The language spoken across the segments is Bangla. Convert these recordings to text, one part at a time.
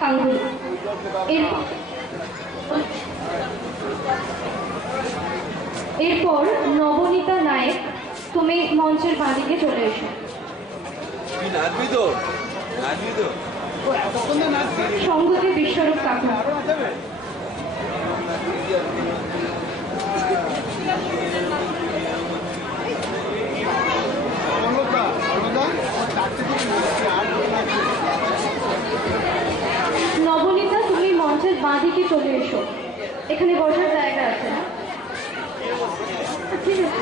গাঙ্গুলি। এরপর নবনীতা নায়েক, তুমি মঞ্চের বাঁদিকে চলে এসো। সংগতি বিশ্বরূপ কাকু। নবনীতা, তুমি মঞ্চের বাঁদিকে চলে এসো, এখানে বসার জায়গা আছে। ঠিক আছে।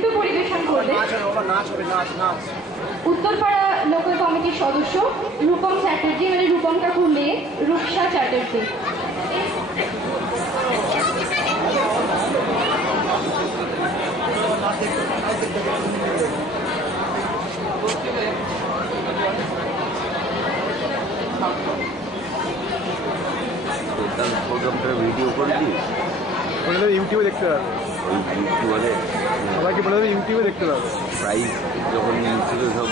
নৃত্য পরিবেশন করবে উত্তরপাড়া লোকাল কমিটির সদস্য রূপম চ্যাটার্জি, মানে রূপম কাকুর মেয়ে রূপসা চ্যাটার্জি। প্রোগ্রামটা ভিডিও করে দিই, ইউটিউবে দেখতে পারবে। ইউটিউবে সবাইকে বলে দেবে ইউটিউবে দেখতে পারবে। প্রাইস যখন ইউটিউবে সব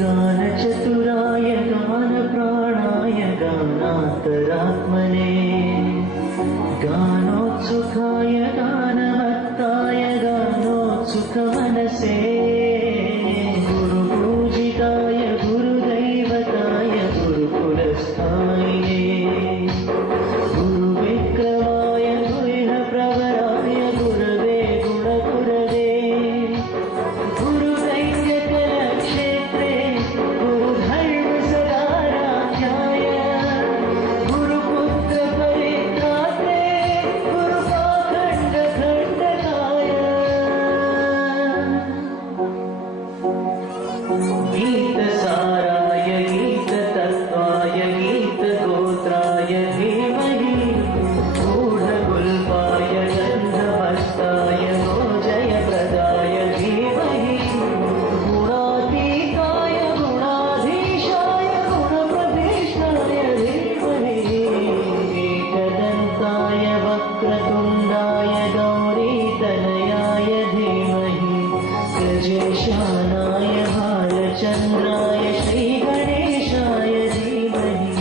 गानचतुराय गानप्राणाय गानान्तरात्मने गानोत्सुकाय गानमत्ताय गानोत्सुकमनसे गुरुपूजिताय गुरुदैवताय गुरुकुलस्थायिने गुरुविक्रमाय गुह्यप्रवराय गुरवे गुणगुरवे गीतसाराय गीततत्त्वाय गीतगोत्राय धीमहि गूढगुल्पाय गन्धमस्ताय भोजयप्रदाय धीमहि गुणातीताय गुणाधीशाय गुणप्रतिष्ठाय धीमहि एकदन्ताय वक्रतुण्डाय गौरीतनयाय धीमहि गजेशानाय चन्द्राय श्रीगणेशाय धीमहि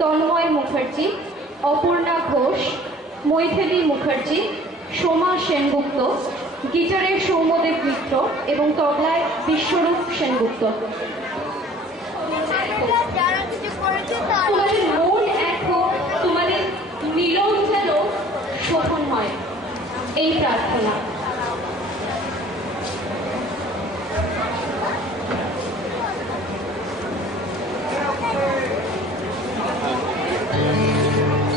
তন্ময় মুখার্জি, অপর্ণা ঘোষ, মৈথিলী মুখার্জি, সোমা সেনগুপ্ত, গিটারে সৌম্যদেব মিত্র এবং তবলায় বিশ্বরূপ সেনগুপ্ত। তোমাদের মন এক হোক, তোমাদের মিলন যেন শোভন হয়, এই প্রার্থনা। Thank you.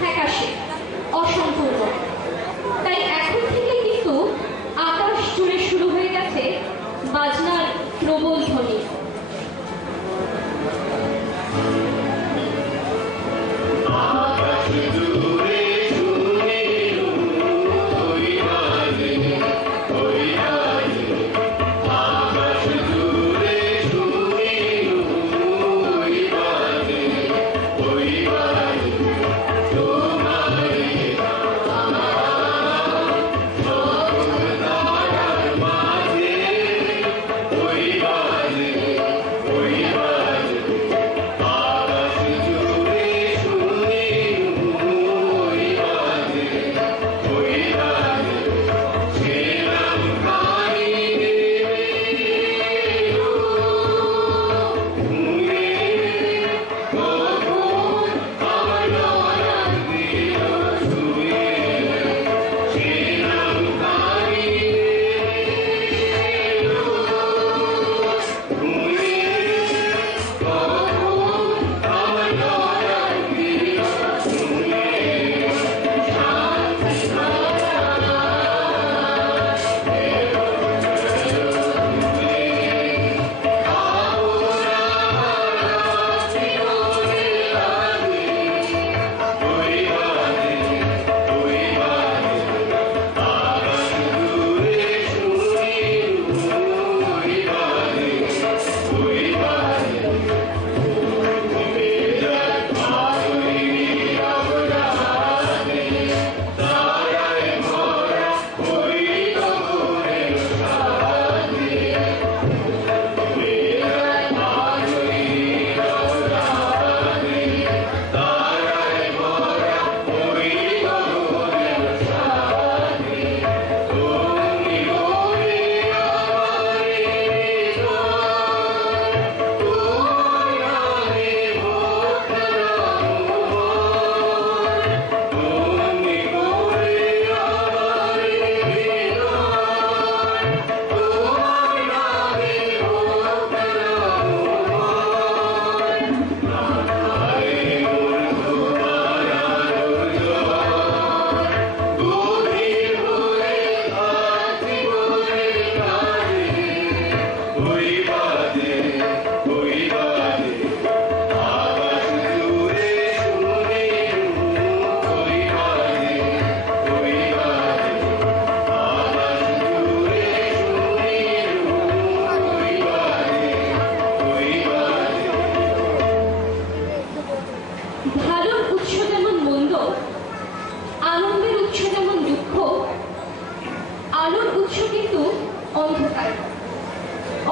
ফ্যাকাশে, অসম্পূর্ণ। তাই এখন থেকে কিন্তু আকাশ জুড়ে শুরু হয়ে গেছে বাজনার প্রবল ধ্বনি।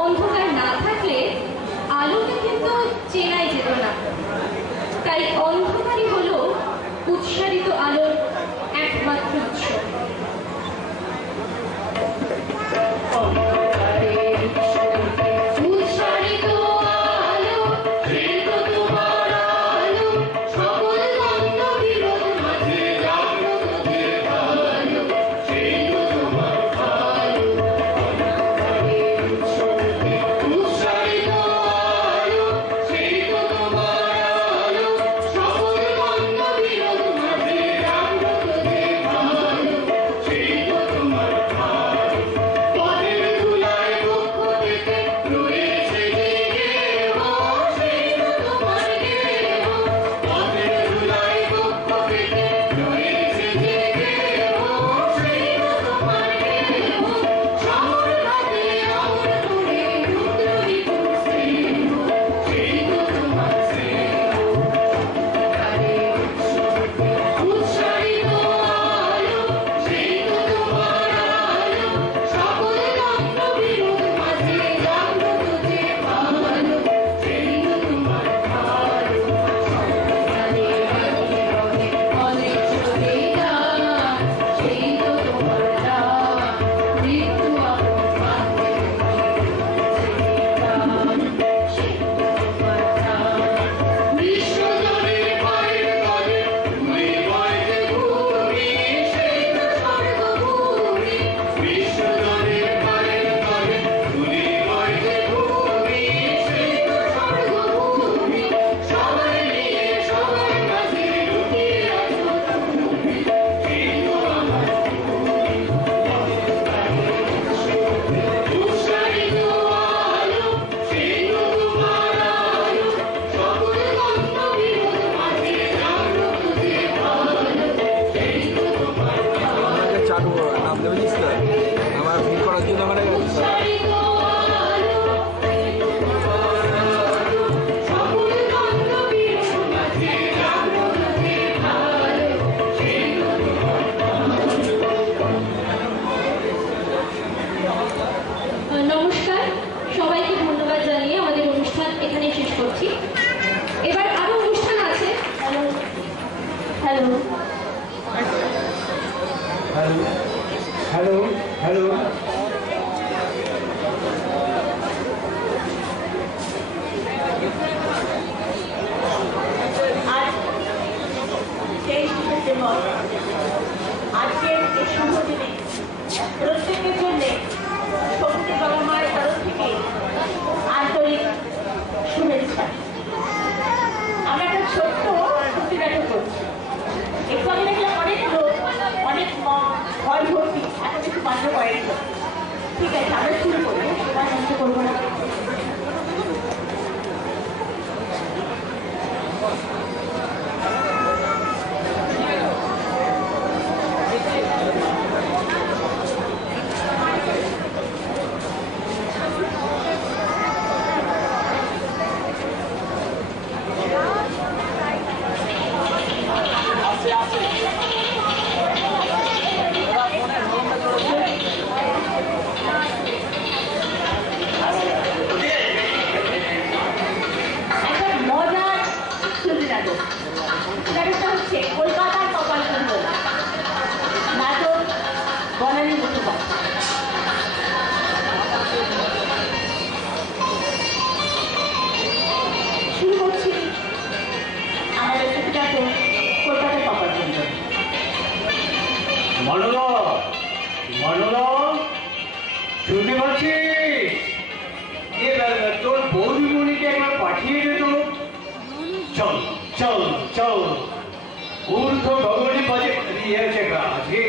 অন্ধকার না থাকলে আলোকে কিন্তু চেনাই যেত না। তাই অন্ধকারই হলো উৎসারিত আলোর একমাত্র উৎস। Yeah. তো ভগবানের বাজে দিয়েছে গাছে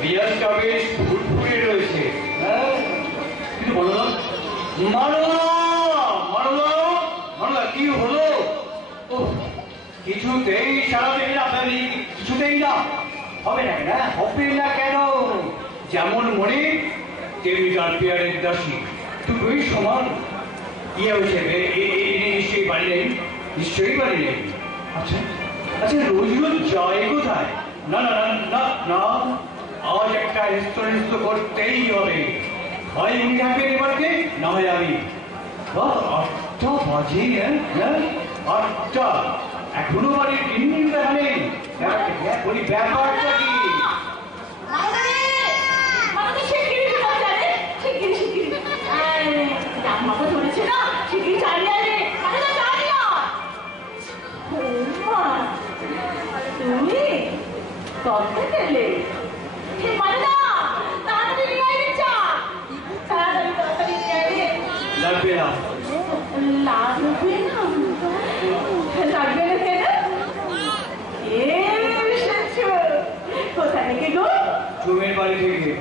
মেজাজটা বেশ ফুটফুটে রয়েছে। হ্যাঁ কিন্তু বলো না মারলা কি হলো? ও কিছুতেই সারাদিন আপনার কিছুতেই না হবে না কেন? হবে না কেন? যেমন মনে তেমনি তার পেয়ারের দাসী, দুটোই সমান। ইয়ে হয়েছে নিশ্চয়ই বাড়ি নেই, নিশ্চয়ই বাড়ি নেই। আচ্ছা আচ্ছা, রোজ রোজ যায় কোথায়? না না না না না, আজ একটা রেস্টুরেন্ট তো করতেই হবে। হয় উনি থাকবেন এবারকে, না হয় আমি। 8টা বাজে, হ্যাঁ 8টা, এখনো বাড়ির ডিন্ডিং দেখা নেই। বলি ব্যাপারটা কি? লাগবে না। কোথায় থেকে গো? জমের বাড়ি থেকে।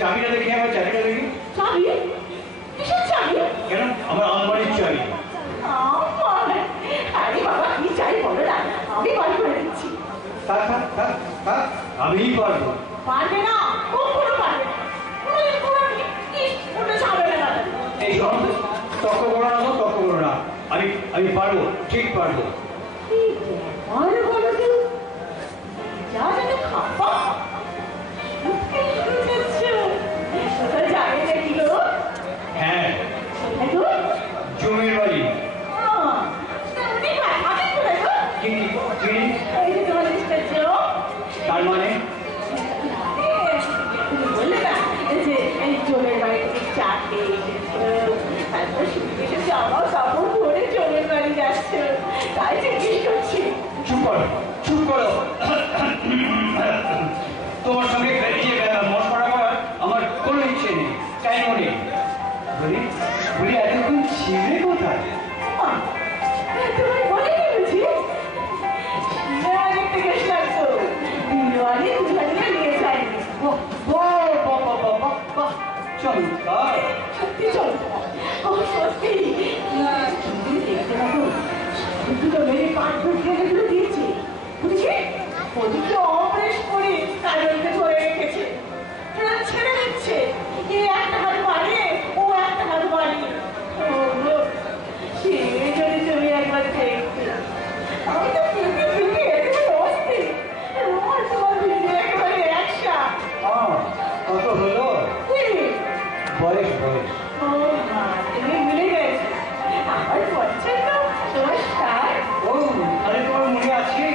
চাবিটা দেখি, আমার চাবিটা দেখি। কেন? আমার আলমারির চাবি। আমিই পারবো। পারবে না, কখনো পারবে না। এই সব তর্ক করো না, তর্ক করো না। আমি পারবো, ঠিক পারবো। হ্যাঁ, জমির বাড়ি। তার মানে বললে না যে এই জমির বাড়ি থেকে চা খেয়ে তারপর শুনতে এসেছে আমার কাপড় পরে জমির বাড়ি যাচ্ছে, তাই জিজ্ঞেস করছি। চুপ করো, চুপ করো। তোমার সঙ্গে মশকরা করার আমার কোনো ইচ্ছে নেই, টাইমও নেই। বলি বলি এতক্ষণ ছিলে কোথায়? তোমার মনে কি বুঝি? দেখতে গেছিলাম তো, দিনওয়ালি দুজনে নিয়ে যায়নি। চমৎকার, সত্যি চমৎকার। ও সত্যি দেখতে পাবো দুটো মেরে পাট ঢুকিয়ে যেগুলো দিয়েছে বুঝছি, ওদিকে অপরেশ করে কাজলকে ধরে রেখেছে, ছেড়ে দিচ্ছে। এ একটা হাত বাড়িয়ে, ও একটা হাত বাড়িয়ে। সে যদি তুমি একবার দেখতে, আমি তো ফিরতে ফিরতে একেবারে অস্থির। রোজ তোমার ভিড়ে একেবারে একসা। কত হলো? বয়স বয়স ও মা, তুমি ভুলে গেছো আমার পছন্দ তোমার স্টার। ও আরে, তোমার মনে আছে?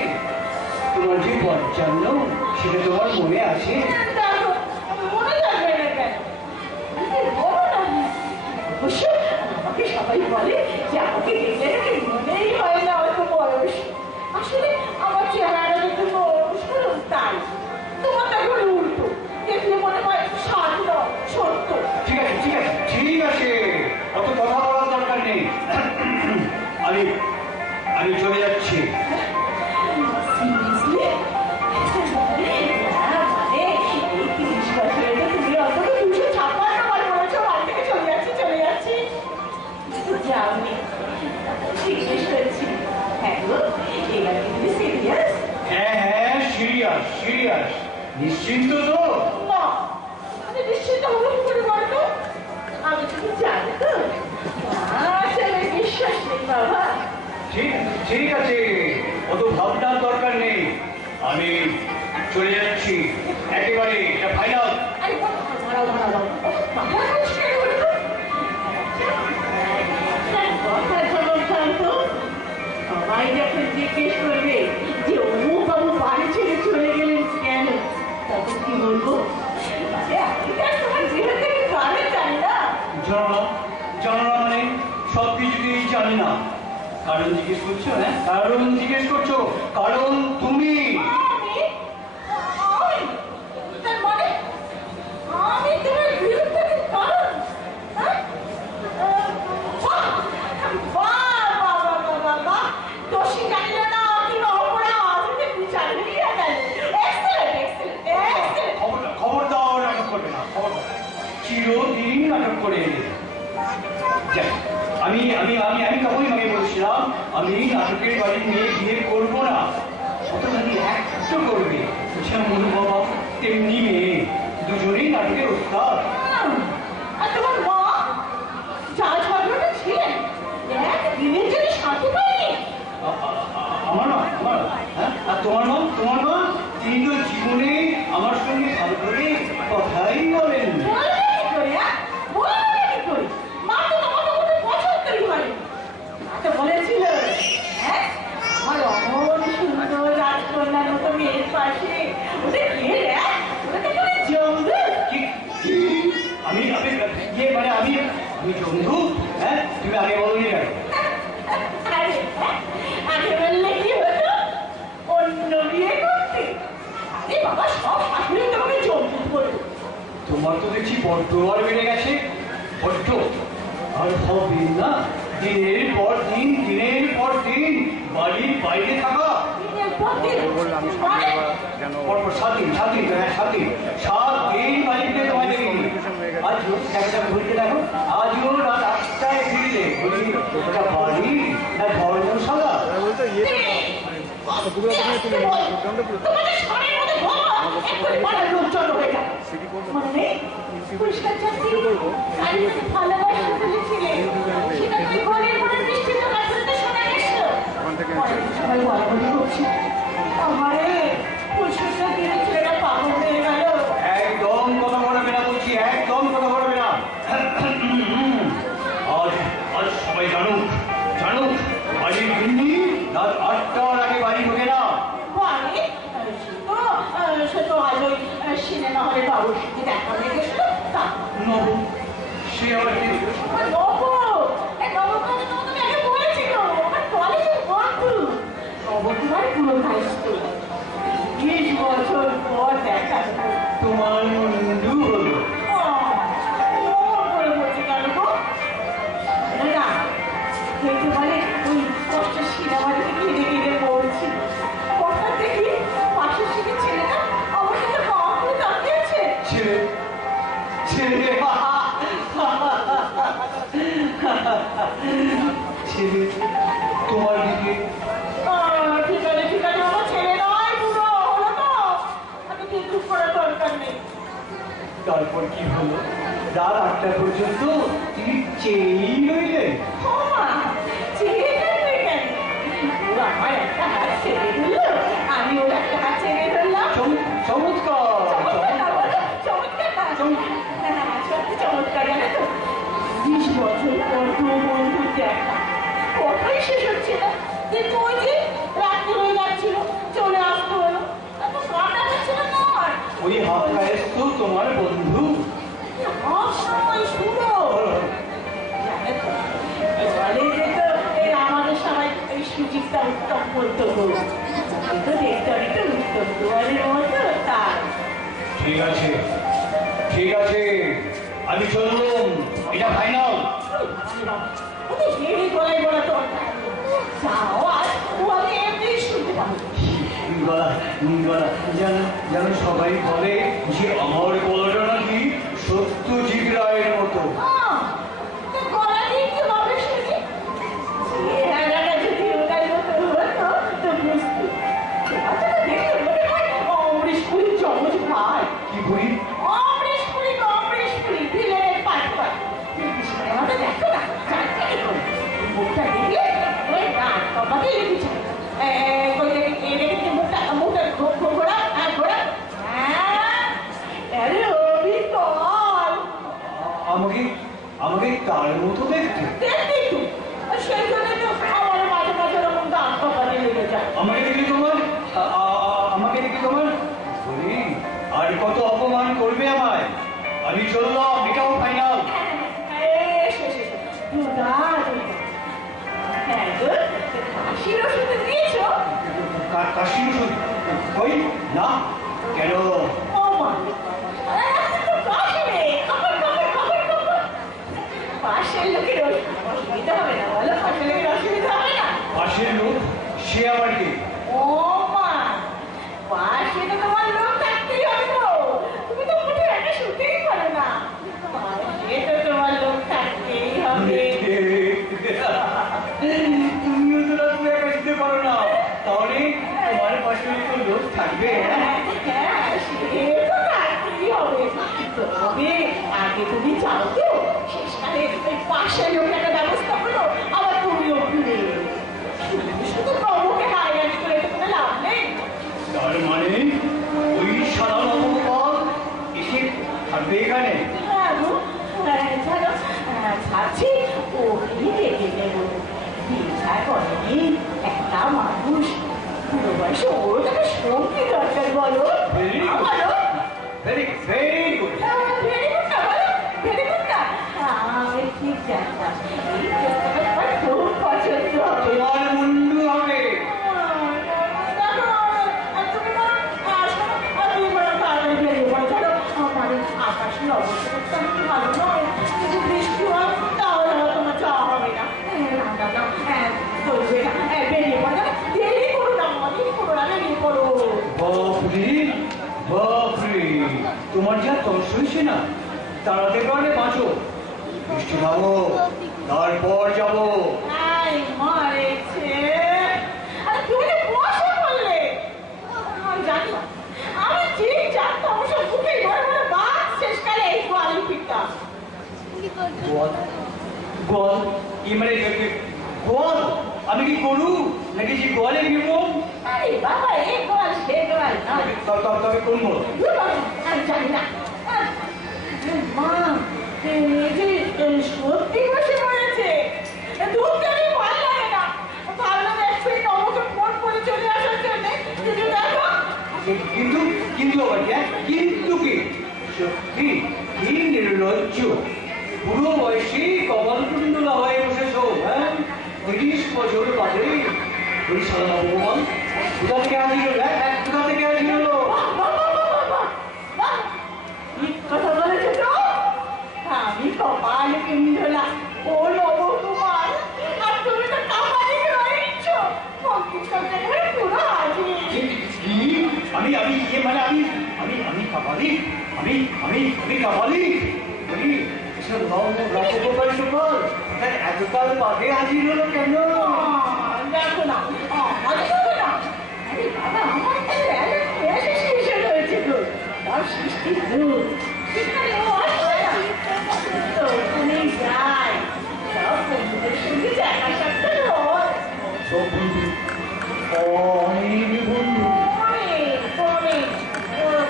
তোমার যে 55 সেটা তোমার মনে আছে? দেখো, মনে থাকবে না কেন? বলো না। অবশ্য আমাকে সবাই বলে যে আমাকে দেখলে নাকি মনেই হয় না অত বয়স। আসলে আমার চেহারাটা একটু বয়স হলো তাই। তোমার দেখলে উল্টো, দেখলে মনে হয় 60 নয় 70। ঠিক আছে ঠিক আছে ঠিক আছে, অত কথা বলার দরকার নেই। আমি চলে যাচ্ছি। Seriously? না, মানে এই 30 বছরে তো তুমি অন্তত 256 বার বলেছো বাড়ি থেকে চলে যাচ্ছি। যাওনি, জিজ্ঞেস করছি। হ্যাঁ গো, এবার কি তুমি সিরিয়াস? হ্যাঁ হ্যাঁ, সিরিয়াস সিরিয়াস। নিশ্চিন্ত তো? না, আমি নিশ্চিত হবো কি করে বলতো? আমি তুমি জানি তো আসলে বিশ্বাস নেই বাবা। ঠিক আছে, অত ভাবনার দরকার নেই। আমি চলে যাচ্ছি একেবারে, এটা ফাইনাল। আরে দাঁড়াও, বাবা মুশকিল হলো তো। কথা শোনো শান্ত, সবাই যখন জিজ্ঞেস করবে যে অমুক বাবু বাড়ি ছেড়ে চলে গেলেন কেন, তখন কি বলবো? আমি তো আর তোমার গৃহ থেকে কারে জানি না। জানো না মানে সব কিছুতেই জানি না। কারণ জিজ্ঞেস করছো? হ্যাঁ, কারণ জিজ্ঞেস করছো? কারণ তুমি। তার মানে আমি তোমার গৃহ থেকে কারণ? করে এলে। যাক, আমি আমি আমি আমি তখনই আগে বলছিলাম আমি নাটকের বাড়ির মেয়ে বিয়ে করবো না, কতখানি একটু করবে, যেমন বাবা তেমনি মেয়ে, দুজনেই নাটকের ওস্তাদ। আর তোমার মা যা ঝগড়াটা ছিলেন একদিনের জন্য শান্তি পায়নি। আমার মা, হ্যাঁ, আর তোমার মা তিনি তো জীবনে আমার সঙ্গে ভালো করে কথাই বলেন। বলবে কি করে, বলবে কি করে? মা তো তোমাকে কোনো পছন্দই করেনি। মা তো বলেছিল, হ্যাঁ, আমার অমন সুন্দর রাজকন্যার মতো মেয়ের পাশে ওটা কে রে? ওটা তো কোনো জঙ্গল। কি? আমি জন্ধু? হ্যাঁ, তুমি আগে বলোনি কেন? আরে, আগে বললে কি হতো? অন্য বিয়ে করতে। আরে বাবা, সব শাশুড়ি তোমাকে জঙ্গল বলবে। তোমার তো দেখছি বড্ড আর বেড়ে গেছে, বড্ড। আর হবে না, দিনের পর দিন বাড়ির বাইরে থাকা। দিনের পর দিন। বললাম আমি মানে? কেন পরপর 7 দিন বাড়িতে তোমায় দেখিনি। আজ একটা ঘুরতে দেখো, আজও রাত 8টায় ফিরলে, বলি ওটা বাড়ি না ধর্মশালা? বলতো ইয়েটা পুকুরের ওখানে তুমি প্রোগ্রামটা পুরো তোমাদের ঘরের মধ্যে বাবা, এক্ষুনি পাড়ার লোকজন হয়ে যাবে। সিটি করবো মনে নেই? পুরস্কার চাচ্ছি। কালী থেকে ভালোবাসা বলেছিলে। সেটা তুমি ঘরের মধ্যে বৃষ্টির কাছে তো শোনা গেছিল। ওখান থেকে সবাই বলাবলি করছে। আমারে পুরস্কারটা দিয়ে ছেলেটা পাগল হয়ে গেল। একদম কথা বলবে না বলছি, একদম কথা বলবে না। আজ সবাই জানুক, বাড়ির গিন্নি রাত 8টার আগে বাড়ি ঢোকে না। বাড়ি? সে তো আজ ওই সিনেমা হলে বাবুর সাথে দেখা হয়ে গেছিল। তা নব, সে আবার কি? আমার নব, এই নবকে আমি তোমাকে আগে বলেছি তো, আমার কলেজের বন্ধু। নব তোমার পুরো ভাই ছিল। 20 বছর পর দেখা হলো। তোমার বন্ধু হলো। ওর করে বলছে কেন গো? না, দেখতে বলে ওই কষ্টের সিনেমা থেকে কেঁদে পড়ছি। হঠাৎ দেখি পাশের সিটের ছেলেটা আমার সাথে বাঁ করে তাকিয়ে আছে। ছেলে তোমার দিকে। ঠিক আছে, আমার ছেলে নয়, পুরো হলো তো। আমি কিন্তু করার দরকার নেই। তারপর কি হলো? রাত 8টা পর্যন্ত তিনি চেয়েই রইলেন। ও মা, ছেলে থাকবে কেন? ও আমার একটা হাত ছেড়ে দিল, আমি ওর একটা হাত ছেড়ে ধরলাম। চমৎকার। সত্যি চমৎকার, জানো তো? 20 বছর পর দু বন্ধুর দেখা, কথাই শেষ হচ্ছে না। কিন্তু ওই যে রাত্রি হয়ে যাচ্ছিল, চলে আসতে হলো। এত কাটা যাচ্ছিল না আমার। ওই হাত কায়েস তো তোমার বন্ধু। সব সময় শুনো। জানো তো, কলেজে তো আমাদের সবাই ওই সুচিত্রা উত্তম বলতো গো। কিন্তু দেখতে অনেকটা উত্তম দুয়ারের মতো, তার। ঠিক আছে, আমি চললাম, এটা ফাইনাল। ওকে হেভি গলায় বলা তো যাও, আর ও আমি এমনি শুনতে পাবো। গলা যেন সবাই বলে যে আমার গলাটা নাকি সত্যজিৎ রায়ের মতো। গলা দিয়ে কি হবে শুনি? চেহারাটা যদি ওটাই মতো হতো তো বুঝতে। দেখতে মনে হয় অমরেশ পুরীর জমজ ভাই। কি বলি? অমরেশ পুরী, ভিলেনের পাঠ পাঠ। সিনেমাটা দেখো না, জানতে কি করে? মুখটা দেখলে ওই গান তোমাকে লিখেছে। ওই দেখে মুখটা ঘোরা, ঘোরা। হ্যাঁ, আরে অবিকল। আমাকে তার মতো দেখতে। দেখবি তো, সেই জন্য তো আমার মাঝে মাঝে ওরকম দাঁত কপালে লেগে যায়। আমাকে দেখি তোমার বলি, আর কত অপমান করবে আমায়? আমি চললাম, এটাও ফাইনাল। কাশির ওষুধ দিয়েছো? কাশির ওষুধ? কই না, কেন? ও মা, এখন তো কাশি নেই। পাশের লোকের অসুবিধা হবে না বলো? পাশের লোকের অসুবিধা হবে না? পাশের লোক, সে আবার কি? ও মা, পাশে তো তোমার লোক থাকতেই হবে তো। তুমি তো মুঠে একটা শুতেই পারো না। পাশে তো তোমার লোক আগে তুমি চাও তো শেষকালে ওই পাশে লোক একটা ব্যবস্থা হলো আবার তুমিও ফিরে এলে। শুধু প্রভুকে হাইলাইট করে তো কোনো লাভ নেই। তার মানে ওই সারা নবগোপাল এসে থাকবে এখানে? হ্যাঁ গো, ছাড়ো, ছাড়ছি ওকেই ডেকে দেবো। বিয়ে করেনি একটা মানুষ পুরো বয়সে ওর তো একটা সঙ্গী দরকার বলো। বলো very very good. Very good না বলো, ভেরি গুড না। আমি ঠিক জানতাম এই চেষ্টাটা তোমার খুব পছন্দ হবে। তোমার মুন্ডু হবে। আকাশের অবস্থাটা আমি ভালো নয়, কিছু বৃষ্টি হয় তাহলে তোমার চাওয়া হবে না। বলবে না বেরিয়ে পড়ো, দেরি করো না, দেরি করো না, বেরিয়ে পড়ো। বাপরে বাপরে, তোমার যা তর্স হয়েছে না, তাড়াতে পারলে বাঁচো। বৃষ্টি ভাবো, তারপর যাবো। এই মারেছে, আরে তুমি তো বসে পড়লে। আমি জানি না, আমি ঠিক জানতাম সব মুখে ধরে বলে বাদ শেষকালে এই গোয়ালি পিঠটা। গোয়াল গোয়াল কি মানে গোয়াল? আমি কি করু নাকি যে গোয়ালে গেবো? আরে বাবা, এই গোয়াল সে গোয়াল নয়। তবে কোন বলো? আমি জানি না। মা, এই যে সত্যি বসে পড়েছে, দুধ আমি ভালো লাগে না। ভাবলাম এক মিনিট আমাকে ফোন করে চলে আসার জন্য, কিন্তু দেখো কিন্তু কিন্তু আবার কি? কিন্তু কি? সত্যি কি নির্লজ্জ, পুরো বয়সী কমলকুণ্ডলা হয়ে বসেছো। হ্যাঁ, 30 বছর বাদে ওই সারা ভগবান কোথা থেকে হাজির হলো? কোথা থেকে হাজির হলো? কথা বলেছে তো, আমি কপাল কিনলা ও নবকুমার, আর তুমি তো কাপালি রয়েছ। পুরো হাজির। কি? আমি আমি ইয়ে মানে আমি কাপালি? আমি কাপালি? এসব রকম সুপার এতকাল বাদে হাজির হলো কেন? দেখো না, আরে দেখো না, আরে বাবা আমার তো সৃষ্টি হয়েছে গো, তার সৃষ্টি দুধ সেখানে ও আসবে না তো ওখানে যায়, সব বন্ধুদের সঙ্গে দেখা সাক্ষাৎ হয়। সব বন্ধু, অনেক বন্ধু।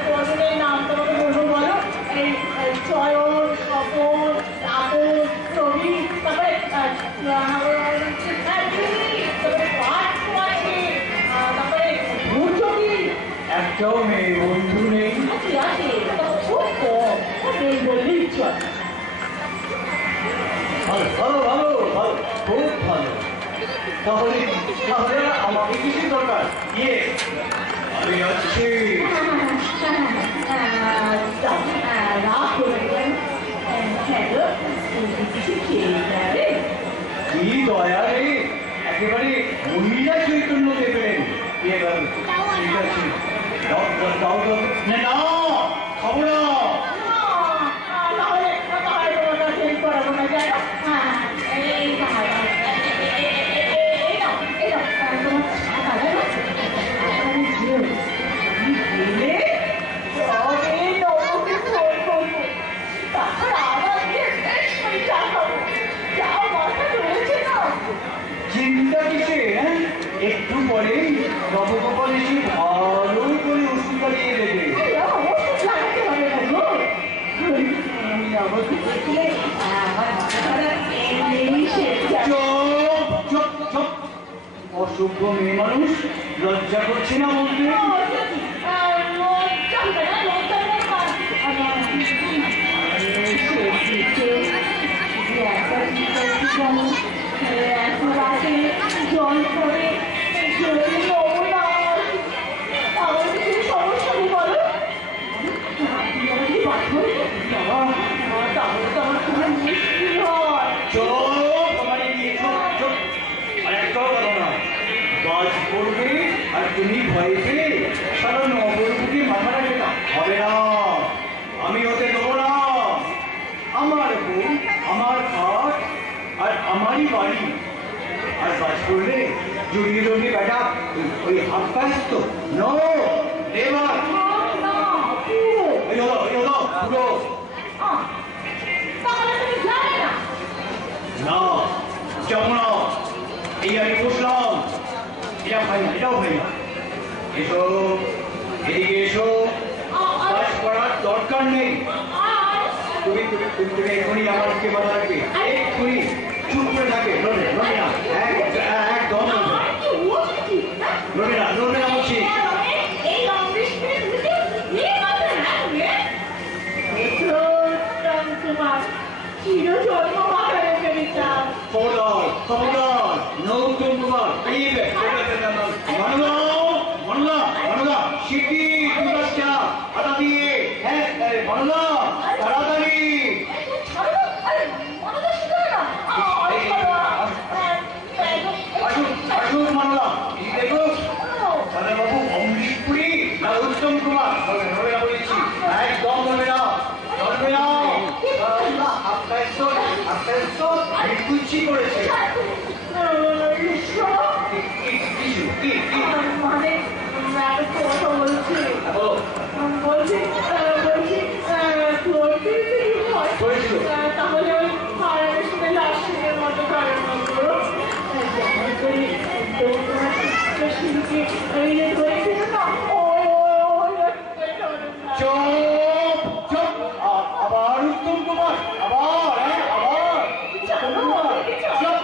কজনের নাম তোমাকে বলবো বলো? এই চয়ন, স্বপন, তাপন, রবি, তারপরে তারপরে ভূচকি একটাও মেয়ে বন্ধু নেই। আছে আছে, খুব কম, নেই বললেই চল। ভালো ভালো ভালো ভালো, খুব ভালো। তাহলে তাহলে আমাকে কিছু দরকার? ইয়ে আমি আছি। রাগ করবেন, হ্যালো, কিছু খেয়ে যাবে? কি দয়া রে, একেবারে মহিলা চৈতন্য দেখলেন। ঠিক আছে, দাও দাও দাও দাও। না না, খাবো না। তাহলে তোমার কাছে করাবো না, জানো? এই নাও, তোমার টাকা দেবো। গেলে তবে নবকে ফোন করবো, তারপর আবার গিয়ে বেশ করে চা খাবো। যা মাথা ধরেছে না। চিন্তা কিসে? হ্যাঁ, একটু পরেই নবগোপাল এসে ভালো করে ওষুধ লাগিয়ে দেবে। ওষুধ লাগাতে হবে না গো, নবকে দেখলে আমার মাথা ধরা এমনি সেরে যাবে। চুপ চুপ চুপ, অসভ্য মেয়ে মানুষ, লজ্জা করছে না বলতে? জল করে সমস্যা নেই বলো, তাহলে তো আমার খুব মুশকিল হয়। চুপ, আমার এগিয়ে চুপ চুপ। আর একটাও কথা না, গাছ পড়বে আর তুমি ভয় পেয়ে সারা নবরূপকে মাথা রাখে না, হবে না। আমি হতে দেবো না। আমার বউ, আমার খাট আর আমারই বাড়ি। আর গাছ পড়লে জড়িয়ে জড়িয়ে বেটা ওই হাত পাইস তো? নো, এবার না, পুরো পুরো আমি বসলাম, এটা ভাই না, এটাও ভাই না। এসো, এদিকে এসো, কাজ করার দরকার নেই। তুমি এখনই আমার দিকে মাথা রাখবে, এক্ষুনি চুপ করে থাকবে, নড়বে নড়বে না, একদম নড়বে না, নড়বে না, নড়বে না বলছি। এই অমৃত তোমার চির জন্ম মাথা রেখে দিতাম। খবরদার, খবরদার, নতুন কুমার, এই মানলা, মানলা, মানলা, শিগগির দুই বাচ্চা হাতা দিয়ে, হ্যাঁ, মানলা, তাড়াতাড়ি। আসুন, আসুন মানলা, দেখো, দাদা বাবু অমৃতপুরি না উত্তম কুমার, নড়বে না বলেছি, একদম নড়বে না, নড়বে না। আপনার তো মৃত্যুচ্ছি করেছে। মানে কথা বলছি বলো, বলছি তোর করেছিল। তাহলে ওই হারানোর সময় লাস্টের মতো কারণ করো চুপ, চুপ, আবার উত্তম কুমার, আবার, আবার উত্তম কুমার, চুপ।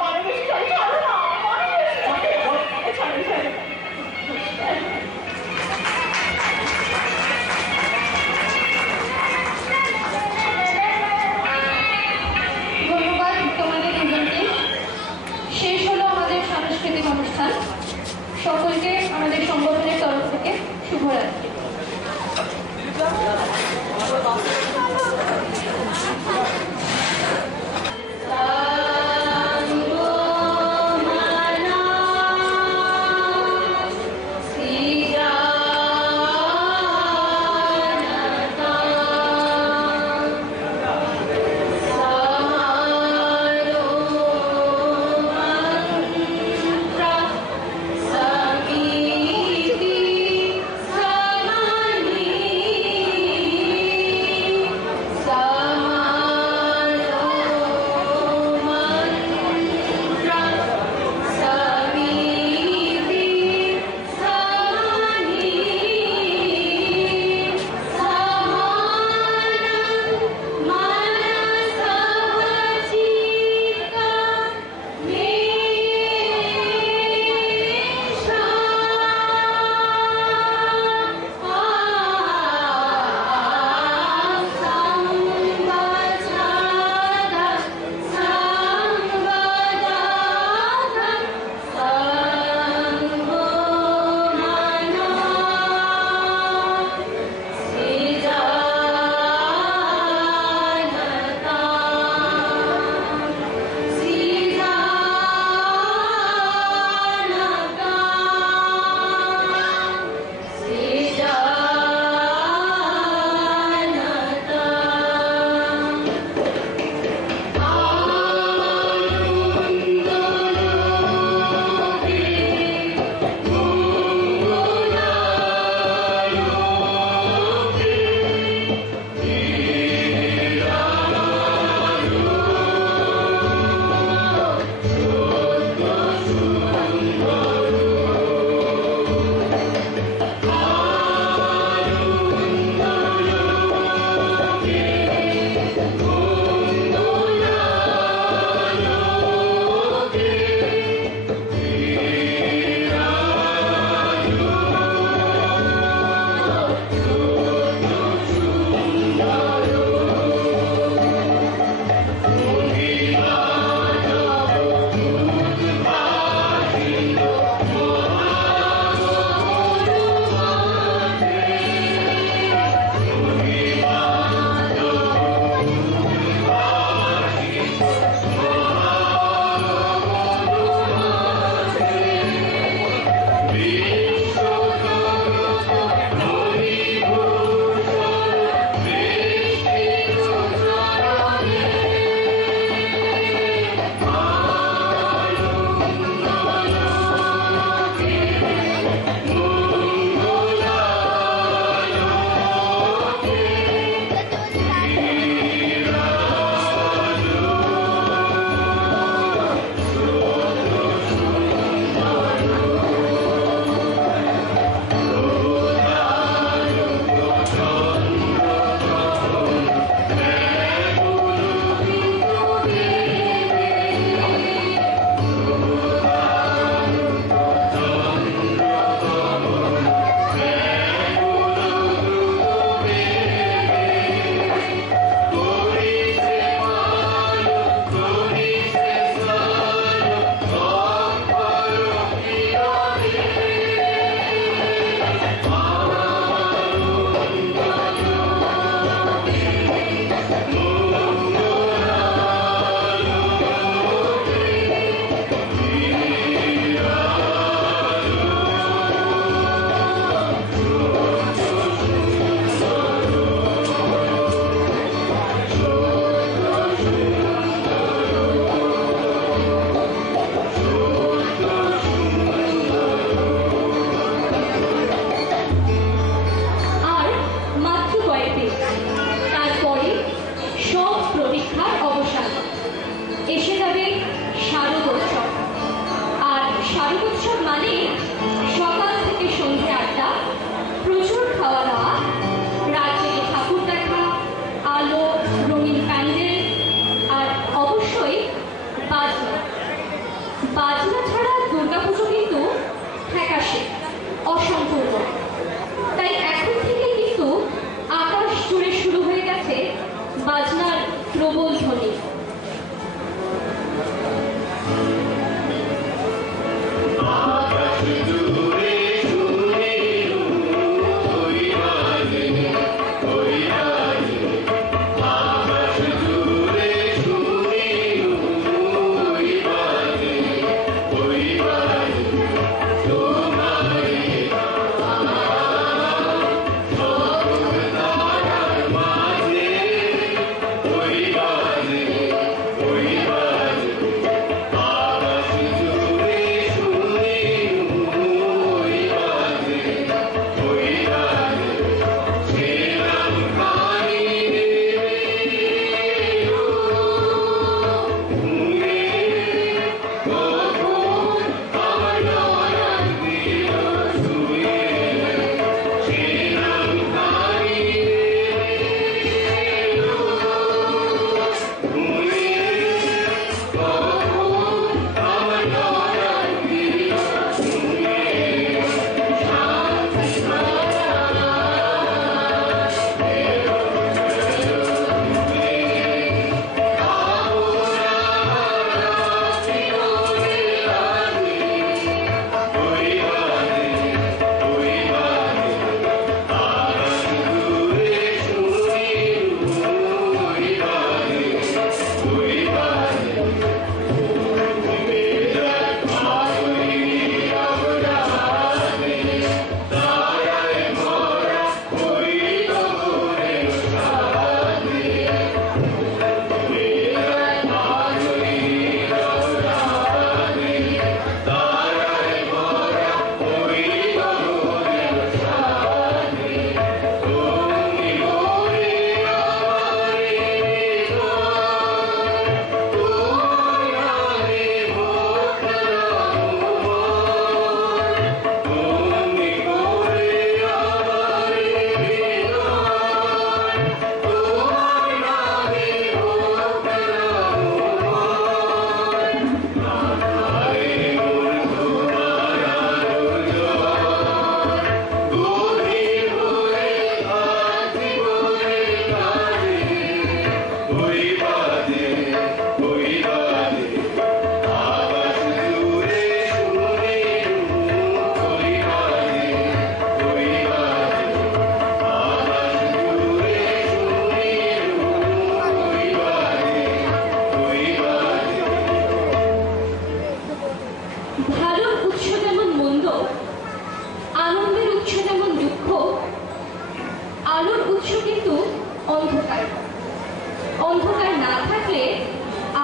অন্ধকার না থাকলে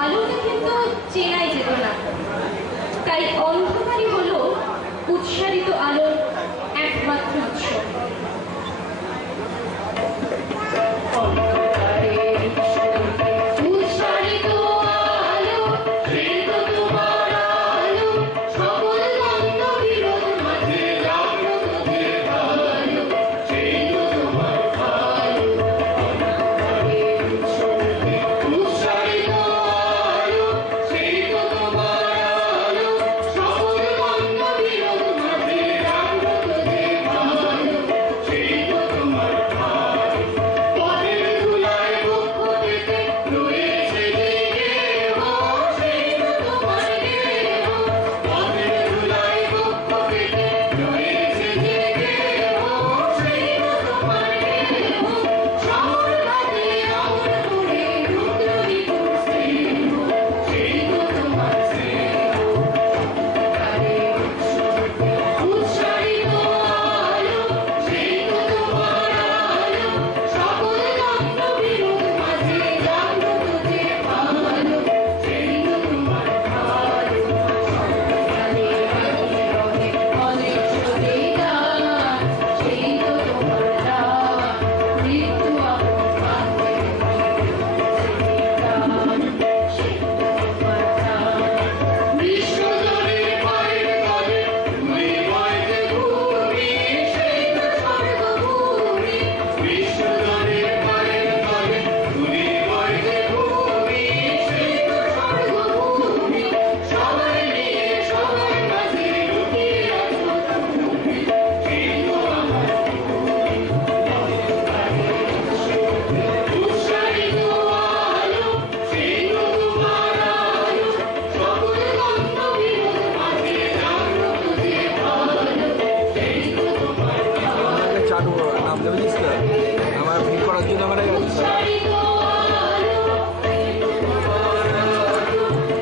আলোকে কিন্তু চেনাই যেত না। তাই অন্ধকারই হলো উৎসারিত আলোর একমাত্র উৎস। উৎসারিত আলো, সেই তো তোমার আলো, সকল দ্বন্দ্ব বিরোধ মাঝে জাগ্রত যে আলো, সেই তো তোমার আলো। উৎসারিত আলো, সেই তো তোমার আলো, সকল দ্বন্দ্ব বিরোধ মাঝে জাগ্রত যে আলো, সেই তো তোমার আলো। পথের ধুলায় বক্ষ পেতে রয়েছে যে দেহ, সেই তো তোমার দেহ। পথের ধুলায় বক্ষ পেতে রয়েছে যে দেহ, সেই তো তোমার দেহ। শহর রাতে আগুন করে রুদ্র বিপুল স্নেহ, সেই তো তোমার স্নেহ। উৎসারিত আলো, সেই তো তোমার আলো, সকল দ্বন্দ্ব বিরোধ মাঝে জাগ্রত যে আলো, সেই তো তোমার আলো। সন্তানে বাজে রহে অনেক সতীদান, সেই তো তোমার দান, মৃত্যু আপন প্রান্তে সেই তো তোমার দান। বিশ্বজনের পায়ের তলে ধূলিময় যে ভূমি, সেই তো স্বর্গভূমি। বিশ্বজনের পায়ের তলে ধূলিময় যে ভূমি, সেই তো স্বর্গভূমি। সবাই নিয়ে সবার মাঝে লুকিয়ে আছো তুমি, সেই তো আমার ভূমি। উৎসারিত আলো, সেই তো তোমার আলো, সকল দ্বন্দ্ব বিরোধ মাঝে জাগ্রত যে আলো, সেই তো তোমার আলো। একটা চাটু নাম দেবে দিস না আমার ভিড় করার জন্য আমার উৎসারিত আলো,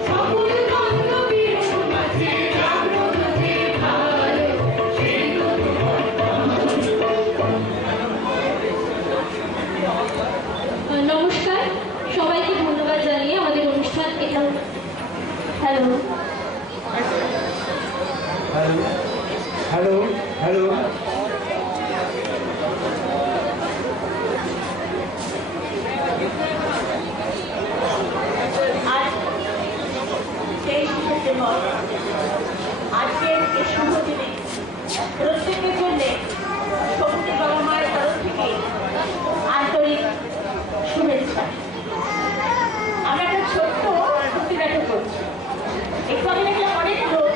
সকল দ্বন্দ্ব বিরোধ মাঝে জাগ্রত যে আলো, সেই তো তোমার আলো। নমস্কার, সবাইকে ধন্যবাদ জানিয়ে আমাদের অনুষ্ঠান এটা। Hello, hello hello hello. আজ 23 সেপ্টেম্বর, আজকের এই শুভ দিনে প্রত্যেকের জন্য শক্তি বাবা মায়ের তরফ থেকে আন্তরিক শুভেচ্ছা। আমরা একটা ছোট্ট ভক্তি নাটক করছি। একটু আগে দেখলাম অনেক লোক,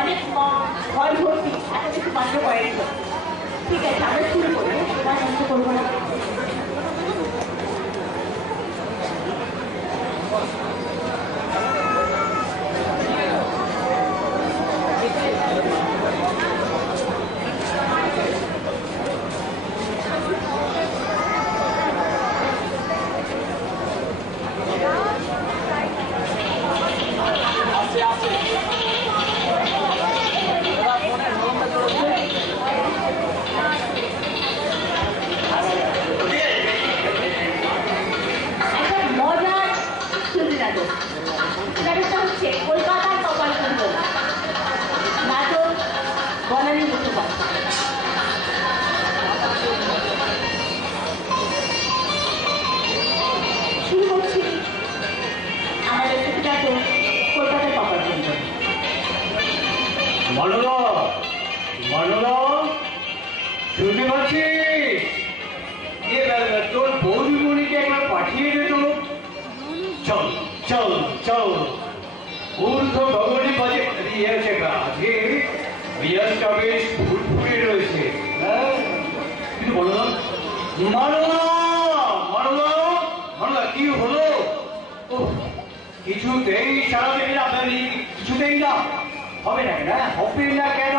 অনেক ঘর ভর্তি, এত কিছু মাত্র কয়েকজন। ঠিক আছে, আমরা শুরু করি, সময় নষ্ট করবো না। একটা মজার ছবি নাটক। নাটকটা হচ্ছে কলকাতার কপালকুণ্ডলা। নাটক বনানী মুখোপাধ্যায়। শুরু করছি আমাদের ছবি নাটক কলকাতার কপালকুণ্ডলা। মানলা মানলা, শুনতে পাচ্ছিস? তোর বৌদিমণিকে একবার পাঠিয়ে দে তো। চল চল চল, ঊর্ধ্ব গগনে বাজে দিয়েছে আজকে। মেজাজটা বেশ ফুটফুটে রয়েছে। হ্যাঁ, কিন্তু মানলা মানলা মানলা মানলা, কি হলো? ওহ, কিছুতেই সারাদিন আপনার কিছুতেই না হবে না কেন? হবে না কেন?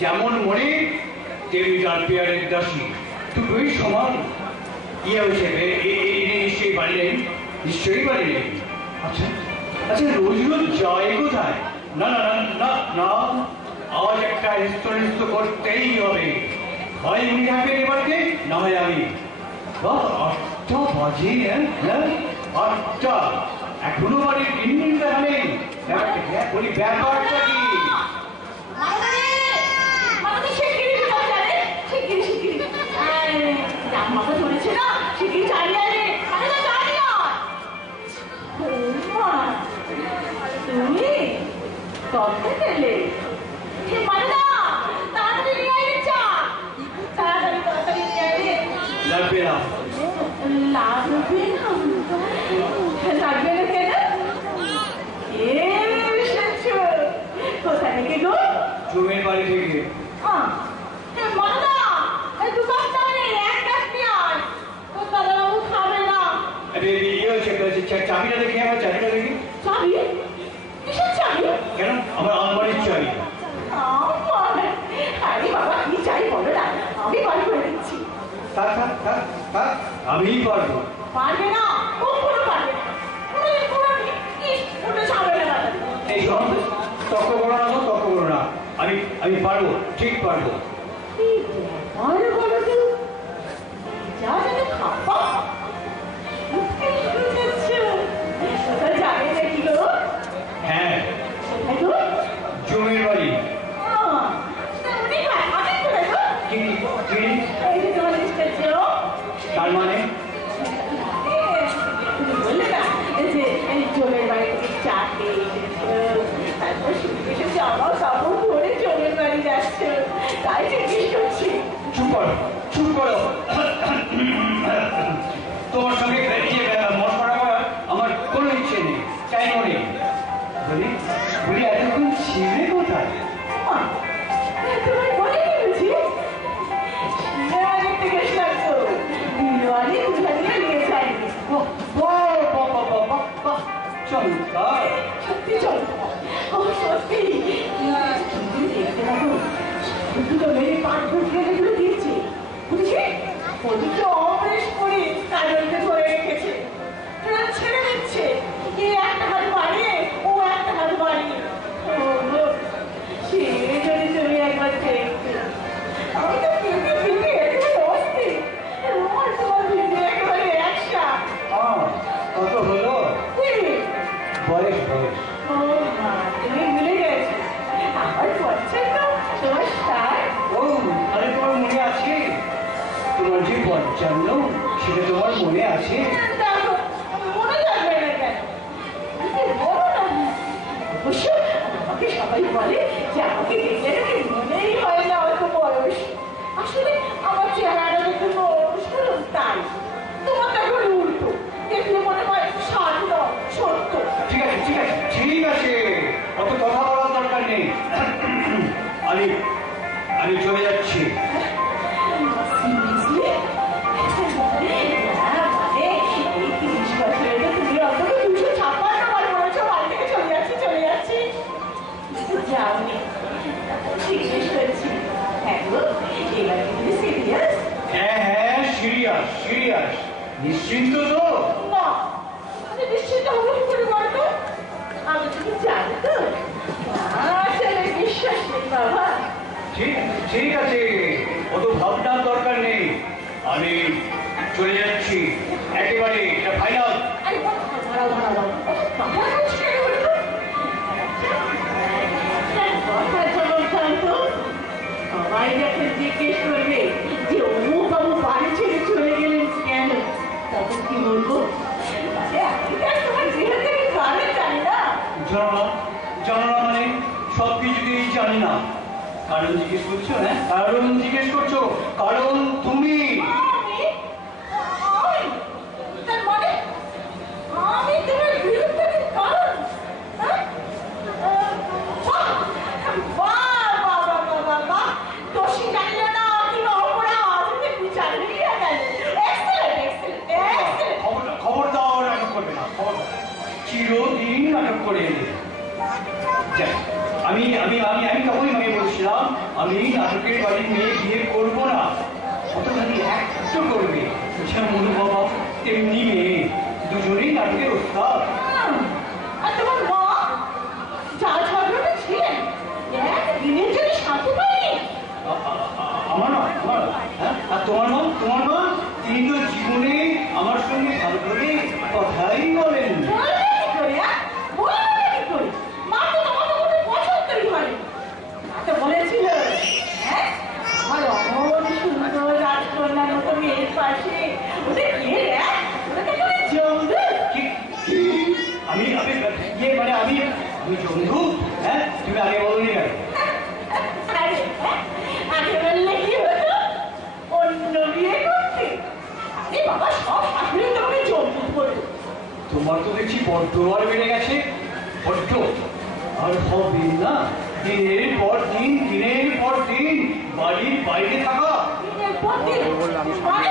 যেমন মনে তেমনি তার পেয়ারের দাসী, দুটোই সমান। কি হয়েছে? নিশ্চয়ই বাড়ি নেই, নিশ্চয়ই বাড়ি নেই। আচ্ছা আচ্ছা, রোজ রোজ যায় কোথায়? না না না না না, আজ একটা রেস্টুরেন্ট করতেই হবে। হয় উনি থাকবেন এবারকে, না হয় আমি। বাহ, আটটা বাজে, হ্যাঁ 8টা, এখনো বাড়ির গিন্নি দেখা নেই। বলি ব্যাপারটা কি? তুমি কবে গেলে? তাড়াতাড়ি নিয়ে আয় চা, তাড়াতাড়ি নিয়ে আয়। লাগবে না। লাগবে না? লাগবে না কেন? এসেছো কোথা থেকে গো? জমির বাড়ি থেকে। চাবিটা দেখি, আমার চাবিটা দেখি। চাবি? কিসের চাবি? কেন? আমার আলমারির চাবি। আরে বাবা কি চাই বলো না, আমি বাড়ি করে দিচ্ছি। থাক, আমিই পারবো। পারবে না, কখনো পারবে না। এই সব তর্ক করো না, তর্ক করো না। আমি পারবো, ঠিক পারবো। আর বলো তো, যা জানে খাপা যাবে নাকি গো? হ্যাঁ, কোথায় গো? জমির বাড়ি। অনেক কোথায় গো? কি এই যে তোমার লিস্টেছে ও। তার মানে? তুমি বললে না যে এই জমের বাড়ি থেকে চারটে তারপর শুনতে এসেছে আমার কাপড় পরে জমের বাড়ি যাচ্ছে, তাই জিজ্ঞেস করছি। চুপ করো। তোমার সঙ্গে মশলা করার আমার কোনো ইচ্ছে নেই, চাইও নেই। বলি এতক্ষণ ছিঁড়ে কোথায়? তোমার বলে কি বলছি? দেখতে গেছ লাগতো দিলওয়ালি কোথা দিয়ে নিয়ে যায়নি। চমৎকার। সত্যি চমৎকার। ও সত্যি তুমি দেখতে পাবো দুটো মেয়ে পাট ঢুকিয়ে যেগুলো দিয়েছে বুঝছি ওদিকে অপরেশ করে কাজলকে ধরে রেখেছে, ছেড়ে দিচ্ছে। এ একটা হাত বাড়িয়ে ও একটা হাত বাড়িয়ে। সে যদি তুমি একবার দেখতে, আমি তো পিঁপে একেবারে অস্থির। তোমার পিঁপে একেবারে একসা। কত হলো? বয়স। ও মা, তুমি ভুলে গেছো আমার পছন্দ তোমার স্টার। ও আরে, তোমার মনে আছে? তোমার যে 55 সেটা তোমার মনে আছে? দেখো মনে থাকবে না কেন? বলো না। অবশ্য আমাকে সবাই বলে যে আমাকে দেখলে নাকি মনেই হয় না অত বয়স। আসলে আমার চেহারাটা দেখে অনুষ্ঠান তাই, তোমার দেখো উল্টো, দেখলে মনে হয় 60 নয় 70। ঠিক আছে, অত কথা বলার দরকার নেই। আমি চলে যাচ্ছি। Seriously? না, মানে এই 30 বছরে তো তুমি অন্তত 256 বার বলেছো বাড়ি থেকে চলে যাচ্ছি। যাওনি, জিজ্ঞেস করছি। হ্যাঁ গো, এবার কি তুমি সিরিয়াস? হ্যাঁ, সিরিয়াস। নিশ্চিন্ত তো? না, আমি নিশ্চিত হবো কি করে বলো তো? আমি তুমি জানো তো আসলে বিশ্বাস নেই বাবা। ঠিক আছে, অত ভাবনার দরকার নেই। আমি চলে যাচ্ছি একেবারে, এটা ফাইনাল। আরে দাঁড়াও বাবা বলছি কেন বলো তো? কথা যেমন জানতো সবাই যখন জিজ্ঞেস করবে যে অমুক বাবু বাড়ি ছেড়ে চলে গেলেন কেন, তখন কি বলবো? আমি তো আর তোমার গৃহ থেকে কারণ জানি না। জানো না মানে সব কিছুতেই জানি না। কারণ জিজ্ঞেস করছো? হ্যাঁ, কারণ জিজ্ঞেস করছো? কারণ তুমি। তার মানে আমি তোমার গৃহ থেকে কারণ? বাহ, দোষী জানলে না তুমি অপরাধ বিচার নিয়ে গেল। এক্সেলেন্ট। খবর দাও, নাটক করবে না। চিরদিন নাটক করে এলে। আমি তখনই বলছিলাম আমি নাটকের বাড়ির মেয়ে বিয়ে করবো না। কতখানি একটু করবে, যেমন বাবা তেমনি মেয়ে, দুজনেই নাটকের ওস্তাদ। আর তোমার মা যা ঝগড়াটা ছিলেন একদিনের জন্য শান্তি পায়নি। আমার হ্যাঁ, আর তোমার মা তিনি তো জীবনে আমার কথাই বলেন না। বলবে কি করে, হ্যাঁ? বলবে কি করে? মা তো তোমাকে কোনো পছন্দই করেনি। মা তো বলেছিল, হ্যাঁ, আমার অমন সুন্দর রাজকন্যার মতো মেয়ের পাশে ওদের কে রে? ওটাকে বলে জমদূত। কি আমি জন্ধু? হ্যাঁ, তুমি আগে বলনি কেন? আরে, হ্যাঁ, আগে বললে কি হতো? অন্য বিয়ে করতে। আরে বাবা, সব শাশুড়ি তোমাকে জমদূত বলতো। তোমার তো দেখছি বড্ড আর বেড়ে গেছে, বড্ড। আর হবে না, দিনের পর দিন বাড়ির বাইরে থাকা। দিনের পর দিন। মানে?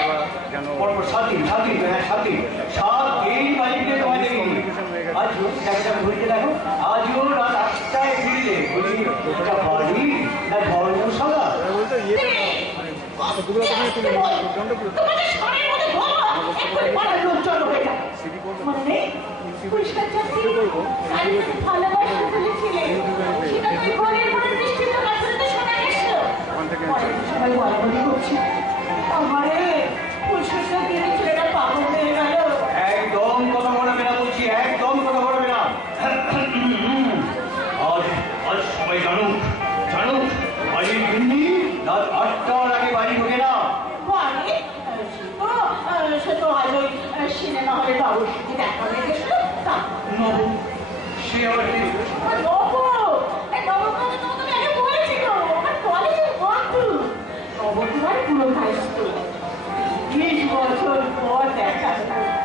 পরপর 7 দিন, 7 দিন, হ্যাঁ 7 দিন, 7 দিন বাড়িতে তোমায় দেখিনি। আজ জায়গাটা ঘুরতে দেখো, আজও রাত 8টায় ফিরলে বলি ওটা বাড়ি না ধর্মশালা? বলতো ইয়েটা কতগুলো দোকানে তুমি তোমাদের শরীরের মধ্যে বাবা, এক্ষুনি পাড়ার লোক জড়ো হয়ে যাবে। মনে নেই? পরিষ্কার চাকরি, কালী ভালোবাসা বলেছিলে। সেটা তুই ঘরের ঘরে বৃষ্টির তো কাছাতে শোনা গেছিল। পরে সবাই বলাবলি করছে। আমারে পরিষ্কার দিয়ে ছেলেটা পাগল হয়ে গেল। একদম কথা বলবে না বলছি, একদম কথা বলবে না। আজ সবাই জানুক, বাড়ির গিন্নি রাত 8টার আগে বাড়ি ঢোকে না। বাড়ি? সে তো আজ ওই সিনেমা হলে বাবুর সাথে দেখা হয়ে গেছিল। তা নবু, সে আবার কি?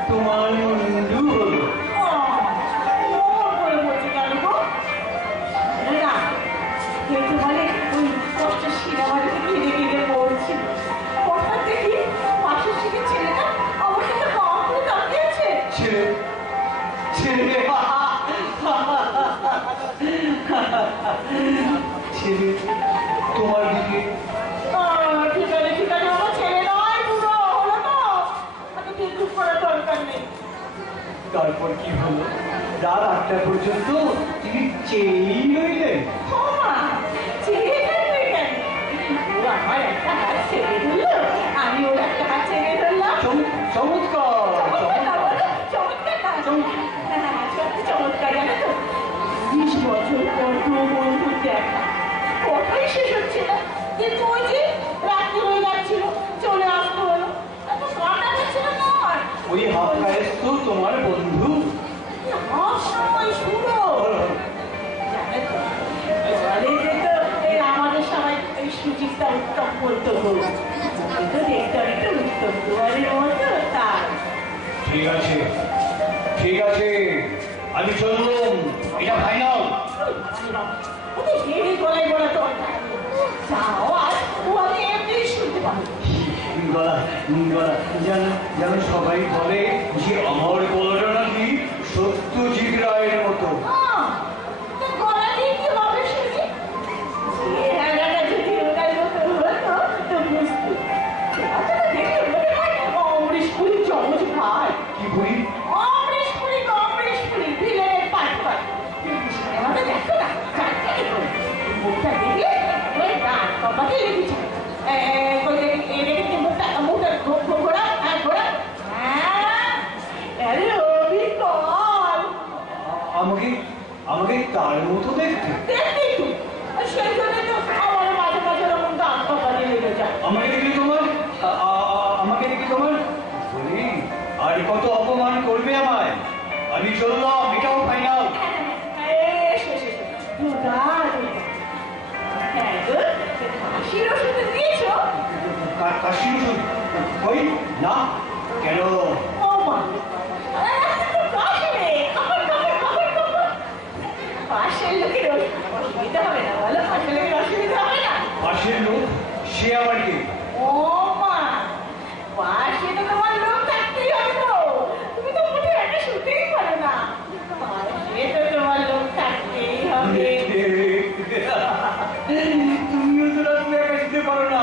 তোমার বন্ধু হলো। ছেলে ছেলে ছেলে তোমার দিকে ঠিকানে আমার ছেলে নয়, বুড়ো হলো তো, আমি কিন্তু করার দরকার নেই। তারপর কি হলো? রাত 8টা পর্যন্ত তিনি চেয়েই রইলেন। আমি ওর একটা হাত ছেড়ে ধরলাম। চমৎকার চমৎকার, জানো তো, 20 বছর পর বন্ধু দেখা, কথাই শেষ হচ্ছে না, কিন্তু ওই যে রাত্রি হয়ে যাচ্ছিল, চলে আসতে হলো। এত কান্না যাচ্ছিল না আর। ওই হাফ গায়েস তো তোমার বন্ধু। সময় শুনো, আমাদের সবাই ওই সুচিত্রা উত্তম বলতো, কিন্তু দেখতে অনেকটা উত্তম দুয়ারের মতো। তার ঠিক আছে, আমি চললাম, এটা ফাইনাল। ওদের হেরে গলায় বলা দরকার। যাও, আর ও আমি এমনি শুনতে পাবো। গলা যেন সবাই বলে যে আমার গলাটা নাকি সত্যজিৎ রায়ের মতো। তো গলা দিয়ে কি হবে শুনি? চেহারাটা যদি ওটার মতো হতো তো বুঝতো। আচ্ছা, দেখলে মনে হয় অমরেশ পুরী জমজ ভাই। কি বলি? অমরেশ পুরী ভিলেনের পাঠ পায়। সিনেমাটা দেখো না, মুখটা দেখলে ওই গান কবাকে লেগেছে। আমাকে তার মতো দেখতে? আমাকে দেখলে তোমার বলি আর কত অপমান করবে আমায়? আমি চললাম, এটাও ফাইনাল। কাশির ওষুধ দিয়েছো? কাশির ওষুধ? ওই না, কেন? ও মা, পাশের লোকের অসুবিধা হবে না, বলো? পাশের লোকের অসুবিধা হবে না? পাশের লোক? সে আবার কি? ও মা, পাশে তো তোমার লোক থাকতেই হবে তো। তুমি তো মোটে একটা শুতেই পারো না, পাশে তো তোমার লোক থাকতেই হবে। তুমিও তো রাত্রে একা শুতে পারো না,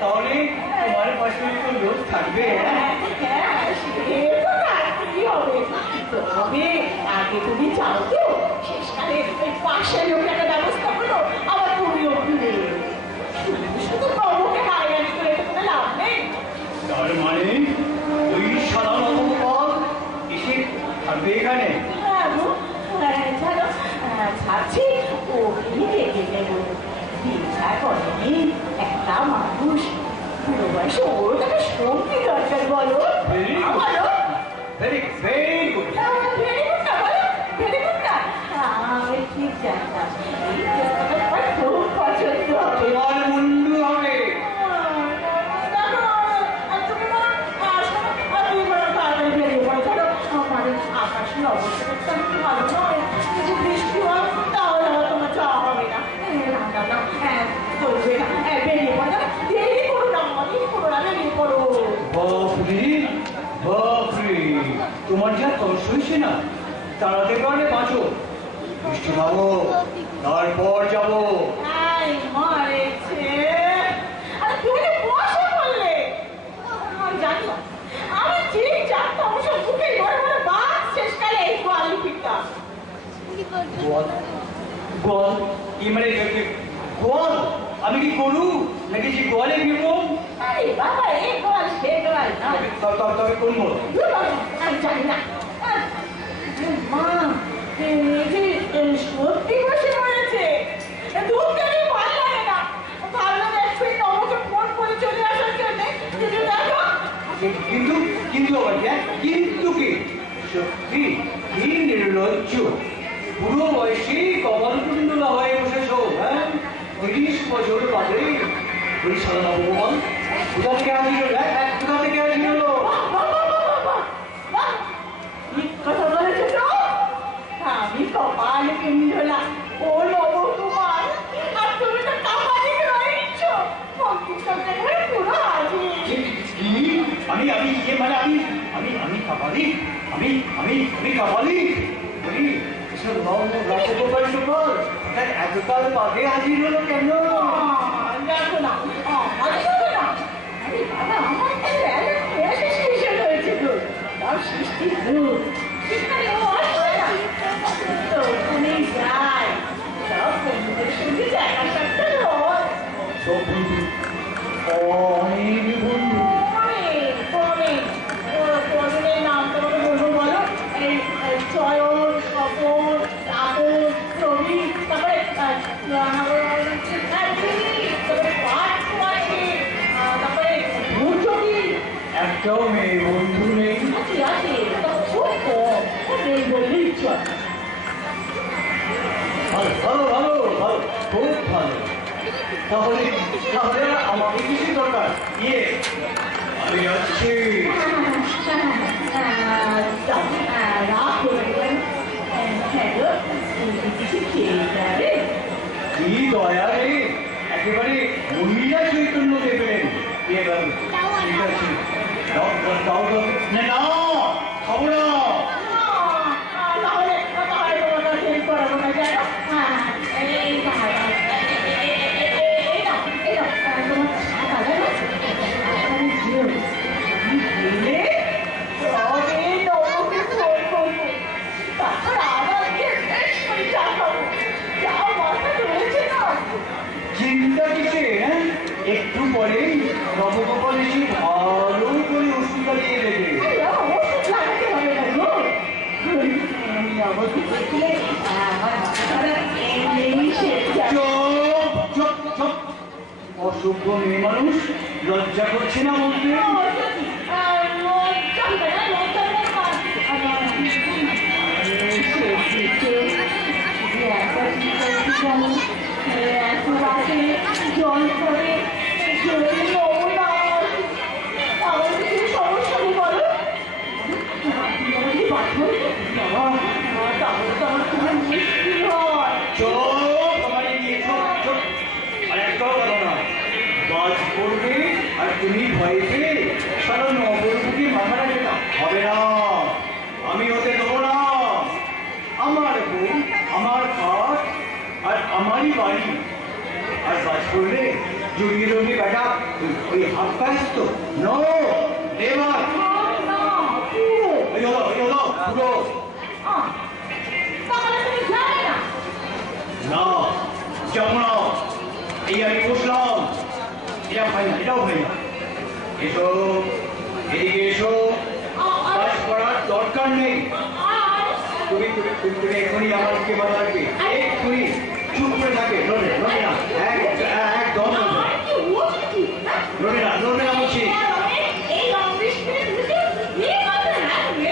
তাহলে তোমার পাশে তো লোক থাকবে। হ্যাঁ, সে তো থাকতেই হবে। তবে আগে তুমি চাও তো শেষকালে ওই পাশের লোকের ব্যবস্থা করো, আবার তুমিও ফিরে এলো। শুধু কর্মকে হাইরানি করে তো কোনো লাভ নেই। তার মানে ওই সাধারণ এসে থাকবে এখানে? হ্যাঁ গো, জানো, ভাবছি ওকে রেখে দেবো। বিয়ে করেনি একটা মানুষ, বুড়ো বয়সে ওর তাকে সঙ্গী দরকার বলো। Very good. বলো ভেরি গুড। ভেরি গুডটা বলো, ভেরি গুডটা। আমি ঠিক জানতাম এই জায়গাটা আমার খুব পছন্দ হবে। তোমার মুন্ডু হবে। দেখো, তুমি না আসো, আমি বড় তাড়াতাড়ি বেরিয়ে পড়ো। চলো, আমাদের আকাশের অবস্থাটা তো আমি ভালো নয়। যদি বৃষ্টি হয় তাহলে হয়তো তোমার যাওয়া হবে না। চলবে না, বেরিয়ে পড়ো। দেরি করো না, অনেক করো না, বেরিয়ে পড়ো। বাপরে বাপরে, তোমার যা তর্স হয়েছে না, তাড়াতে পারলে বাঁচো। বৃষ্টি নামো, তারপর যাবো। এই মরেছে। আরে তুমি তো বসে বললে। আমি জানি না, আমি ঠিক জানতাম ওসব বুকে বড় বড় বাস শেষকালে এই গোয়ালি পিঠটা। গোয়াল গোয়াল কি মানে গোয়াল? আমি কি গরু নাকি যে গোয়ালে ফিরবো? আরে বাবা, এই গোয়াল সে গোয়াল না। তবে কোন গোয়াল? আমি জানি না। মা, এই যে সত্যি বসে মরেছে, দুধ থেকে ভালো লাগে না। ভাবলাম একটু আমাকে ফোন করে চলে আসার জন্য, কিন্তু দেখো কিন্তু কিন্তু আবার কি, হ্যাঁ? কিন্তু কি সত্যি কি নির্লজ্জ, বুড়ো বয়সে কপাল কুণ্ডলা হয়ে বসেছো। হ্যাঁ, 30 বছর বাদে ওই সাদা ভগবান কোথা থেকে হাজির হলো? কোথা থেকে হাজির হলো? কথা বলেছে তো, আমি কপাল কুণ্ডলা, ও নবকুমার, আর তুমি তো কাপালি রয়েছ। পুরো হাজির। কি? আমি আমি ইয়ে মানে আমি কাপালি? আমি কাপালি? বলি এসব রাজগোপাল সুপার এতকাল বাদে হাজির হলো কেন? দেখো না, আরে দেখো না, আরে বাবা, আমার তো এত শেষ হয়েছে তো, তার সৃষ্টি দুধ সেখানে ও আসবে না, তো ওখানেই যায়। সব বন্ধুদের সঙ্গে দেখা সাক্ষাৎ হয়। সব বন্ধু, অনেক বন্ধু। কজনের নাম তোমাকে বলবো বলো? এই চয়ন, স্বপন, তাপন, রবি, তারপরে তারপরে ভূচকি। একটাও মেয়ে বন্ধু নেই। আছে, খুব কম, নেই বললেই চল। ভালো ভালো ভালো ভালো, খুব ভালো। তাহলে তাহলে আমাকে কিছু দরকার? ইয়ে আমি যাচ্ছি। রাত হয়ে গেল। হ্যাঁ গো, কিছু খেয়ে যাবে? কি দয়া রে, একেবারে মহিলা চৈতন্য দেবেন। ঠিক আছে, দাও দাও দাও দাও। না না, খাবো না। তাহলে তোমার কাছে করাবো না, জানো? এই তোমার ছাতা জানো? গেলে তবে নবকে ফোন করবো, তারপর আবার গিয়ে বেশ করে চা খাবো। যা মাথা রয়েছে না। চিন্তা কিসে? হ্যাঁ, একটু পরেই নবগোপাল এসে ভালো করে ওষুধ লাগিয়ে দেবে। ওষুধ লাগাতে হবে না গো। নবকে দেখলে আমার মাথাটা এমনি সেরে যাবে। চুপ চুপ চুপ, অসভ্য মেয়ে মানুষ, লজ্জা করছে না বলতে? জল করে সমস্যা নেই বলো। তাহলে তো আমার খুব মুশকিল হয়। চুপ, আমার এগিয়ে চুপ চুপ। আর একটাও কথা না, বাজ পড়বে আর তুমি ভয়ে পেয়ে সারা নবরূপকে মাথাটা যেটা হবে না। আমি হতে দেবো না। আমার বউ, আমার খাট আর আমারই বাড়ি। আর বাজ পড়লে জড়িয়ে ধরবে বেটা ওই হাত পায়ে তো নো দেবার। ওই হলো পুরো। তাহলে তুমি যাবে না? না, যাবো না। এই আমি বসলাম, এটা ভাই না, এটাও ভাই না। এসো, এদিকে এসো, কাজ করার দরকার নেই। তুমি এখনই আমাকে ভালো লাগবে এক্ষুনি চুপ করে থাকে নড়ে না একদম আমার কি উচিত কি? হ্যাঁ? নড়ে না বলছি এই অমৃত তুমি বিয়ে করবে না তুমি?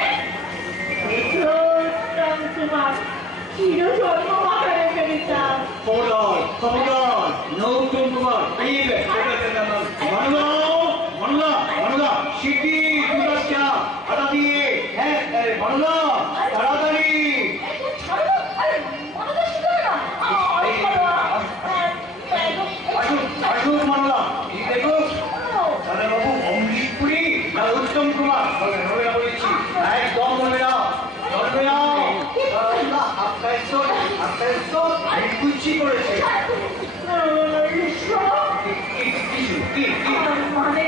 তোমার চিরজন্ম মাথা রেখে দিতাম। খবরদার নৌতম কুমার মনলা শিগগি দুর্গাচ্ছা আটা দিয়ে হ্যাঁ মনলা তাড়াতাড়ি ছাড়ো, আরে মনটা শুধু না। আসুন মনলা দেখো দাদা বাবু অমৃতপুরি না উত্তম কুমার নড়বে না বলেছি একদম নড়বে না আপনার কুচি করেছে কি মানে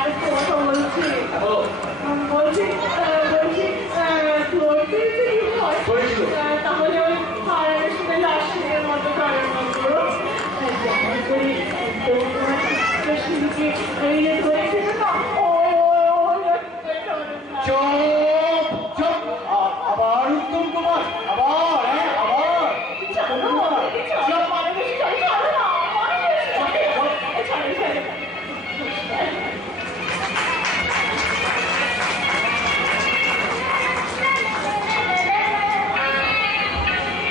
একটা কথা বলছি বলো বলছি তোর যদি হয় করেছিল তাহলে ওই হারানোর সময় লাশের মতো কারণ করো যেমন করে কৃষ্ণকে এই যে ধরেছিল না চুপ আবার উত্তম কুমার আবার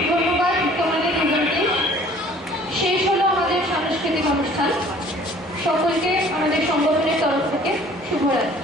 ধন্যবাদ তোমাদের দুজনকে। শেষ হলো আমাদের সাংস্কৃতিক অনুষ্ঠান। সকলকে আমাদের সংগঠনের তরফ থেকে শুভরাত্রি।